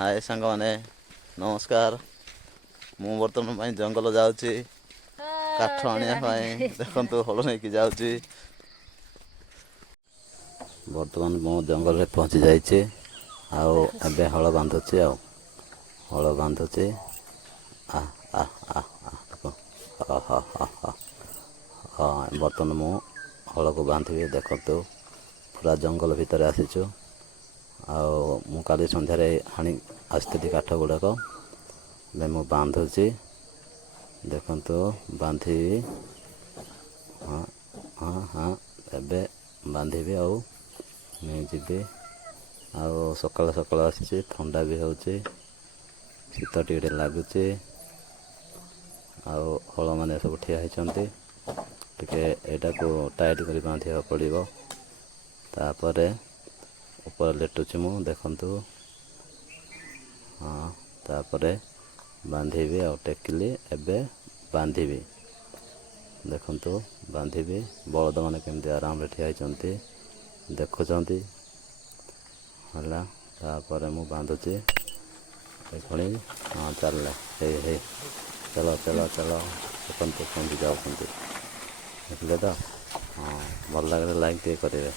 हाय सांग माने नमस्कार। मु बर्तमान ପାଇଁ जंगल जाऊँगी काठ आनिया देखु हल नहीं जाऊँगी। बर्तमान मु जंगल में पहुँची जाइए आबे हल बांधुची हल बांधुची हाँ बर्तमान मु हल को बांधि देखु पूरा जंगल भितर आसीचु मु काली संध्यारे हाणी आसती काठ गुड़ाक मु बांधुची देखु बांधि हाँ हाँ हाँ एबे बांधि आउ जी सकाल सकाल आसी ठंडा भी हो शीत टे लगुच हल मैंने सब ठिया होती यहाँ को टाइट कर बांधा पड़ो तापर ऊपर लेटुची मु देखु हाँ तापर बांधि टेकिली एबे बांधि देखु बांधि बलद मैंने केमती आराम ठिया होती देखुंत है तापर मु बांधुची पुणी हाँ चल हे चलो चलो चलो देखते पहुँची जाऊँ देखिले तो हाँ भल लगे लाइक टे करेंगे।